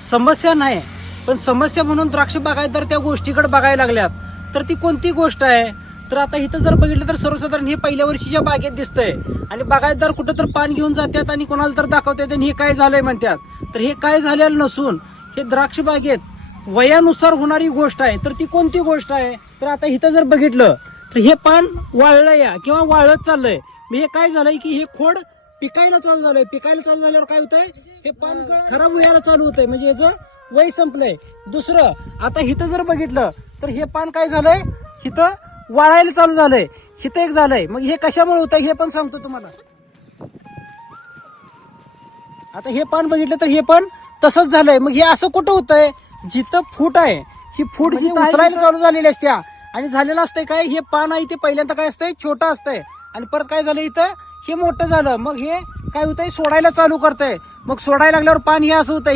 समस्या नाही, पण समस्या म्हणून द्राक्ष बागायतदार त्या गोष्टीकडे बघायला लागल्यात. तर ती कोणती गोष्ट आहे? तर आता इथं जर बघितलं तर सर्वसाधारण हे पहिल्या वर्षीच्या बागेत दिसतंय आणि बागायतदार कुठं तर पान घेऊन जातात आणि कोणाला तर दाखवतात आणि हे काय झालंय म्हणतात. तर हे काय झालेलं नसून हे द्राक्ष बागेत वयानुसार होणारी गोष्ट आहे. तर ती कोणती गोष्ट आहे? तर आता इथं जर बघितलं तर हे पान वाळलं या किंवा वाळत चाललंय. मग हे काय झालंय की हे खोड पिकायला चालू झालंय. पिकायला चालू झाल्यावर काय होतंय, हे पान खराब व्हायला चालू होतंय, म्हणजे याचं वय संपलंय. दुसरं, आता इथं जर बघितलं तर हे पान काय झालंय, इथं वाळायला चालू झालंय, इथं एक झालंय. मग हे कशामुळे होतंय हे पण सांगतो तुम्हाला. आता हे पान बघितलं तर हे पण तसंच झालंय. मग हे असं कुठं होतंय, जिथं फूट आहे ही फूट जी उचलायला चालू झालेली असत्या आणि झालेलं असतंय काय, हे पान आहे ते पहिल्यांदा काय असतंय, छोटं असतंय आणि परत काय झालं इथं हे मोठं झालं. मग हे काय होतंय, सोडायला चालू करतंय. मग सोडायला लागल्यावर पान हे असं होतंय.